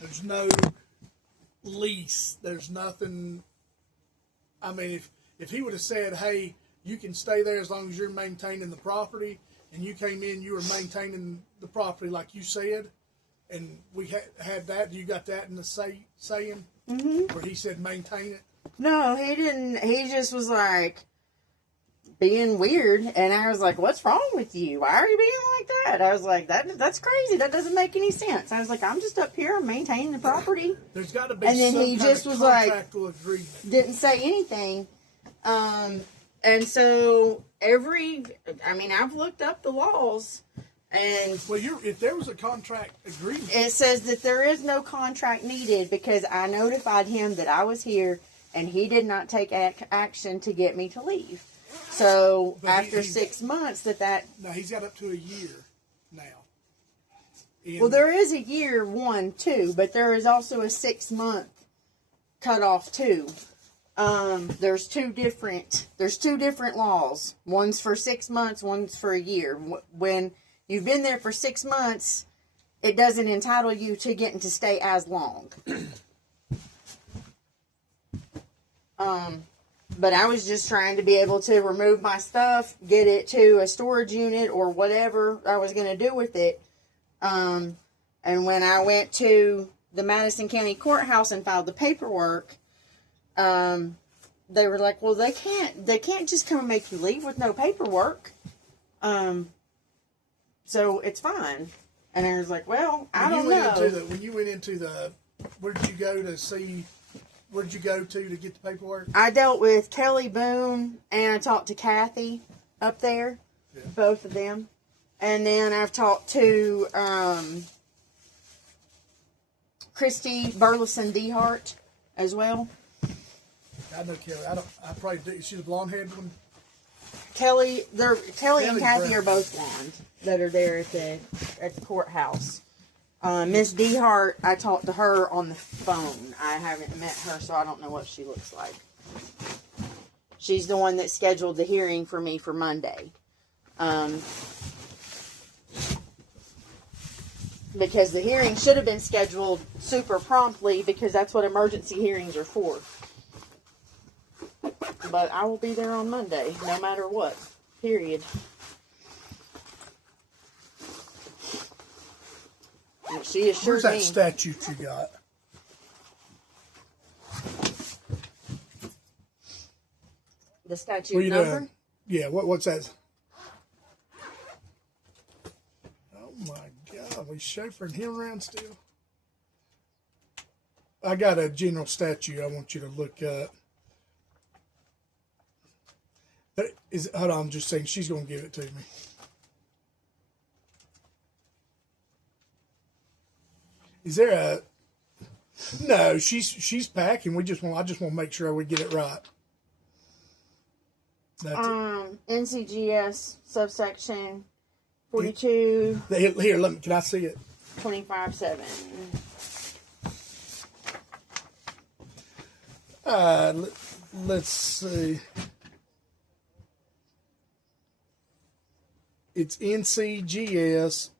There's no lease. There's nothing. I mean, if he would have said, hey, you can stay there as long as you're maintaining the property, and you came in, you were maintaining the property like you said, and we had that. You got that in the saying where he said maintain it? No, he didn't. He just was like being weird, and I was like, what's wrong with you? Why are you being like that? I was like, that's crazy. That doesn't make any sense. I was like, I'm just up here, I'm maintaining the property. There's got to be and then some he kind just of was like, agreement. Didn't say anything. And so I've looked up the laws, and well, if there was a contract agreement, it says that there is no contract needed because I notified him that I was here, and he did not take action to get me to leave. So after 6 months, now he's got up to a year now. Well, there is a year 1 too, but there is also a 6 month cutoff too. There's two different laws. One's for 6 months, one's for a year. When you've been there for 6 months, it doesn't entitle you to getting to stay as long. But I was just trying to be able to remove my stuff, get it to a storage unit or whatever I was going to do with it. And when I went to the Madison County Courthouse and filed the paperwork, they were like, well, they can't just come and make you leave with no paperwork. So it's fine. And I was like, well, I don't know. When you went into where did you go to get the paperwork? I dealt with Kelly Boone, and I talked to Kathy up there, both of them. And then I've talked to Christy Burleson Dehart as well. I know Kelly. I probably do. She's a blonde-haired one. Kelly and Kathy are both blonde that are there at the courthouse. Miss Dehart, I talked to her on the phone. I haven't met her, so I don't know what she looks like. She's the one that scheduled the hearing for me for Monday. Because the hearing should have been scheduled super promptly, because that's what emergency hearings are for. But I will be there on Monday, no matter what. Period. And she assured me. Where's that statute you got? The statute number? Yeah, what's that? Oh my God, we chauffeuring him around still? I got a general statute I want you to look up. Hold on, I'm just saying she's going to give it to me. Is there a... No, she's packing. I just want to make sure we get it right. That's NCGS subsection 42. Here, can I see it? 25-7. Let's see. It's NCGS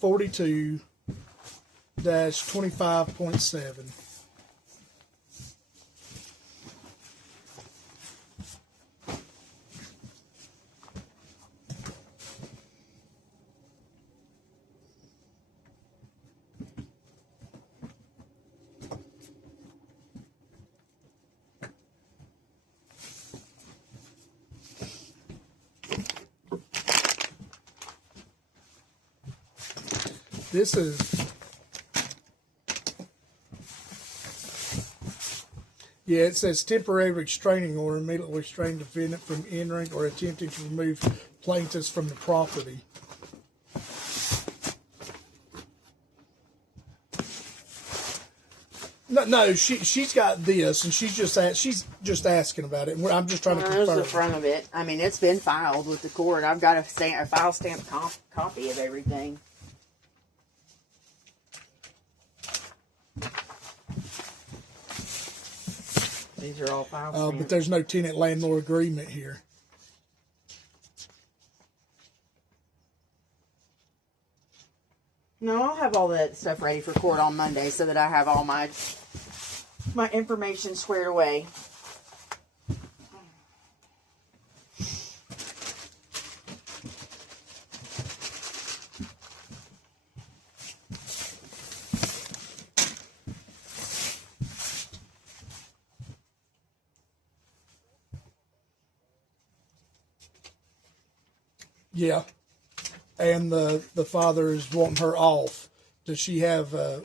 42-25.7. This is, it says temporary restraining order, immediately restrain defendant from entering or attempting to remove plaintiffs from the property. No, she's got this, and she's just asking about it. I'm just trying to confirm. There's the front of it. I mean, it's been filed with the court. I've got a file stamped copy of everything. These are all file stamped. But there's no tenant landlord agreement here. No, I'll have all that stuff ready for court on Monday so that I have all my information squared away. Yeah. And the father is wanting her off. Does she have? I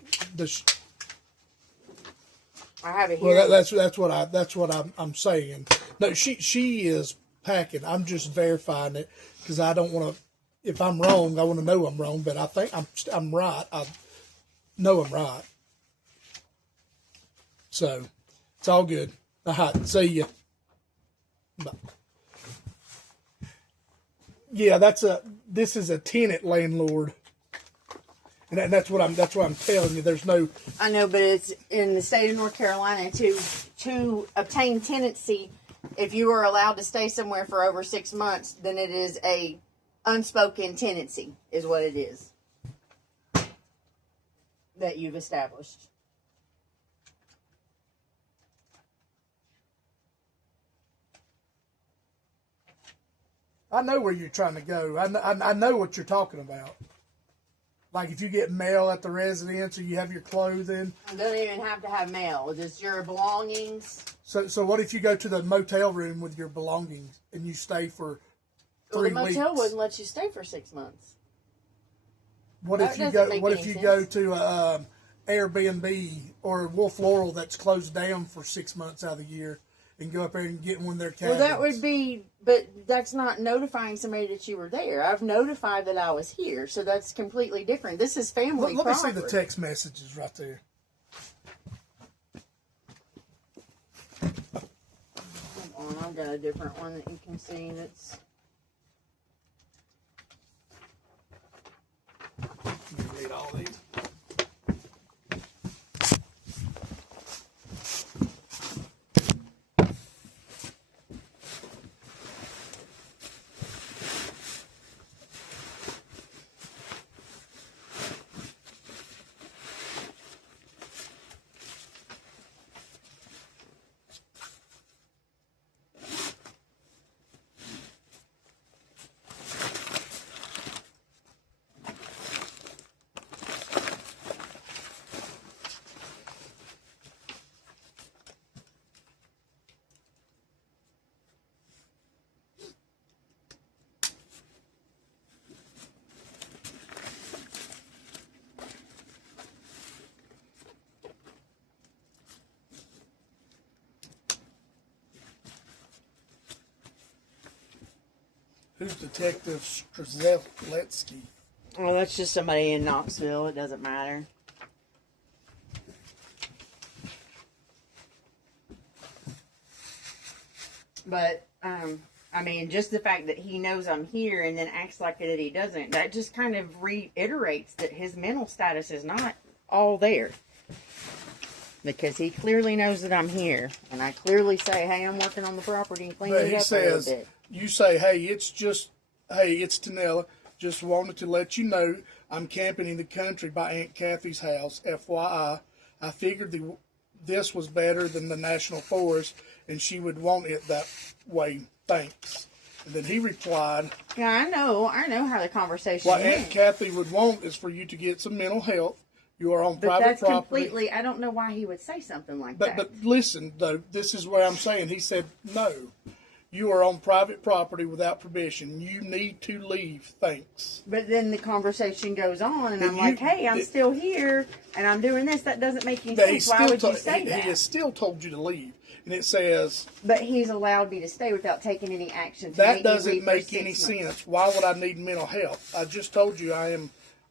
have it here. Well, that's what I'm saying. No, she is packing. I'm just verifying it because I don't want to. If I'm wrong, I want to know I'm wrong. But I think I'm right. I know I'm right. So it's all good. All right. See ya. Bye. Yeah, this is a tenant landlord, and that's what I'm telling you. There's no. I know, but it's in the state of North Carolina to obtain tenancy. If you are allowed to stay somewhere for over 6 months, then it is a unspoken tenancy, is what it is that you've established. I know where you're trying to go. I know what you're talking about. Like if you get mail at the residence or you have your clothing. You don't even have to have mail. Just your belongings. So what if you go to the motel room with your belongings and you stay for 3 weeks? The motel wouldn't let you stay for 6 months. What if you go to a Airbnb or Wolf Laurel that's closed down for 6 months out of the year and go up there and get one of their cabins? Well, that would be, but that's not notifying somebody that you were there. I've notified that I was here, so that's completely different. This is family Let me see property. the text messages right there. Hold on, I've got a different one that you can see that's... You read all these. Who's Detective Strzeletsky? Well, that's just somebody in Knoxville. It doesn't matter. But, I mean, just the fact that he knows I'm here and then acts like that he doesn't, that just kind of reiterates that his mental status is not all there. Because he clearly knows that I'm here. And I clearly say, hey, I'm working on the property and cleaning it up a little bit. You say, hey, it's Tanella. Just wanted to let you know I'm camping in the country by Aunt Kathy's house. FYI, I figured this was better than the National Forest, and she would want it that way. Thanks. And then he replied, yeah, I know how the conversation what went. Aunt Kathy would want is for you to get some mental health. You are on private property. Completely, I don't know why he would say something like that. But listen, though, this is what I'm saying. He said, no. You are on private property without permission. You need to leave. Thanks. But then the conversation goes on, and I'm like, hey, I'm still here, and I'm doing this. That doesn't make any sense. Why would you say that? He has still told you to leave. And it says... But he's allowed me to stay without taking any action. That doesn't make any sense. Why would I need mental health? I just told you I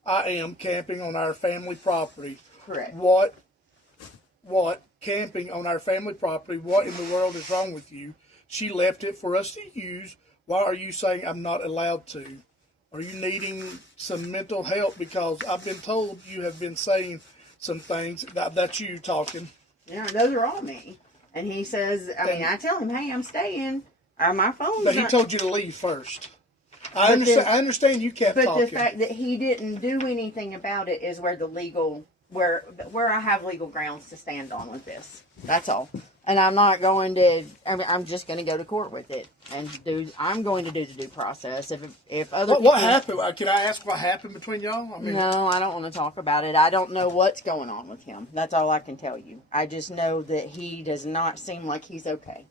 am camping on our family property. Correct. What? Camping on our family property? What in the world is wrong with you? She left it for us to use. Why are you saying I'm not allowed to? Are you needing some mental help? Because I've been told you have been saying some things. That's you talking. Yeah, those are all me. And he says, I tell him, hey, I'm staying. My phone's But he told you to leave first. I understand you kept but talking. the fact that he didn't do anything about it is where the legal, where I have legal grounds to stand on with this. That's all. And I'm not going to, I mean, I'm just going to go to court with it and I'm going to do the due process. If other people, what happened? Can I ask what happened between y'all? I mean, no, I don't want to talk about it. I don't know what's going on with him. That's all I can tell you. I just know that he does not seem like he's okay.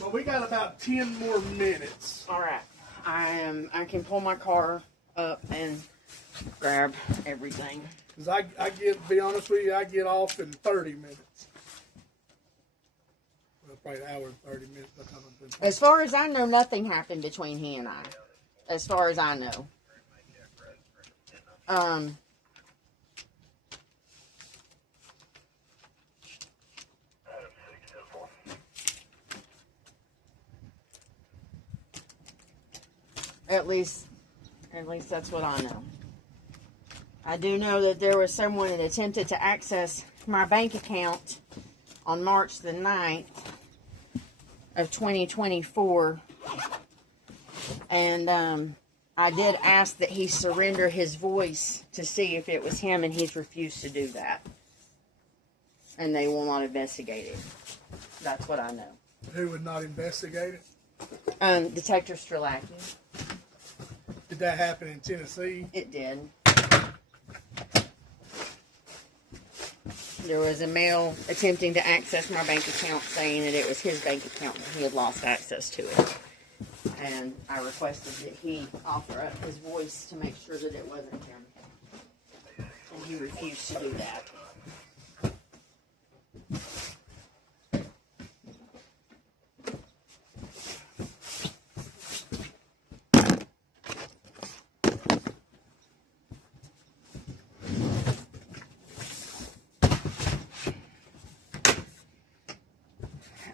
Well, we got about 10 more minutes. All right. I can pull my car up and grab everything. Because I get, to be honest with you, I get off in 30 minutes. Well, probably an hour and 30 minutes by the time I'm done. As far as I know, nothing happened between he and I. As far as I know. At least that's what I know. I do know that there was someone that attempted to access my bank account on March the 9th of 2024. And I did ask that he surrender his voice to see if it was him, and he's refused to do that. And they will not investigate it. That's what I know. Who would not investigate it? Detective Strelacki. Did that happen in Tennessee? It did. There was a male attempting to access my bank account saying that it was his bank account and he had lost access to it. And I requested that he offer up his voice to make sure that it wasn't him. And he refused to do that.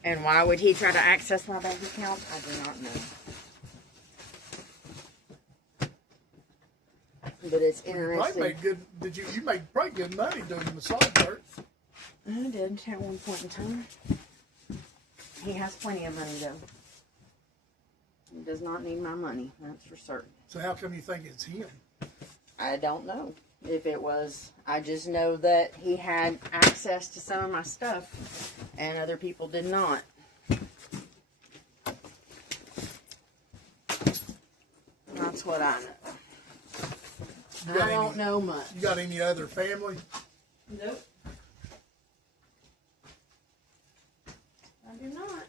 And why would he try to access my bank account? I do not know. But it's interesting. You made probably good money doing massage work. I did at one point in time. He has plenty of money though. He does not need my money, that's for certain. So how come you think it's him? I don't know if it was. I just know that he had access to some of my stuff and other people did not. That's what I know. I don't know much. You got any other family? Nope. I do not.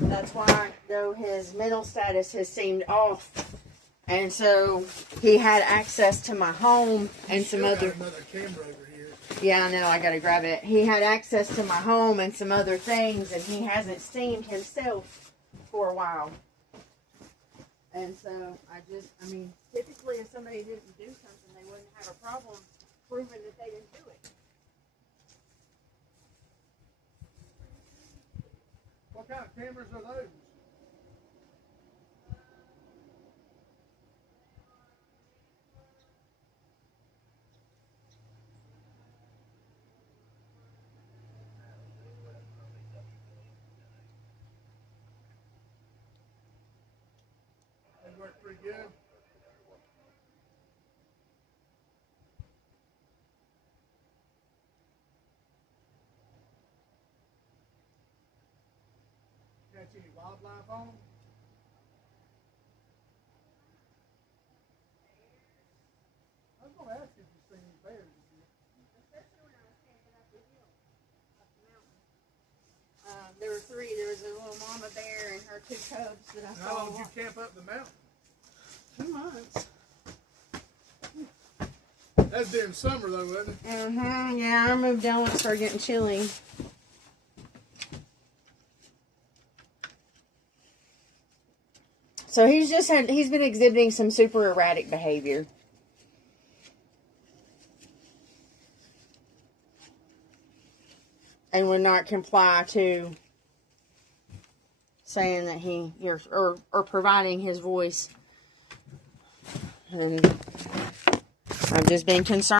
That's why, though, his mental status has seemed off. And so he had access to my home and some other... Got another camera over here. Yeah, I know. I got to grab it. He had access to my home and some other things, and he hasn't seen himself for a while. And so I mean, typically if somebody didn't do something, they wouldn't have a problem proving that they didn't do it. What kind of cameras are those? They work pretty good. Got any wildlife on them? I was going to ask if you've seen any bears. Especially when I was camping up the hill, up the mountain. There were three. There was a little mama bear and her two cubs that I saw. How long did you camp up the mountain? 2 months. That's during summer though, wasn't it? Yeah, I moved down when it started getting chilly. So he's been exhibiting some super erratic behavior. And would not comply to saying that or providing his voice. And I've just been concerned.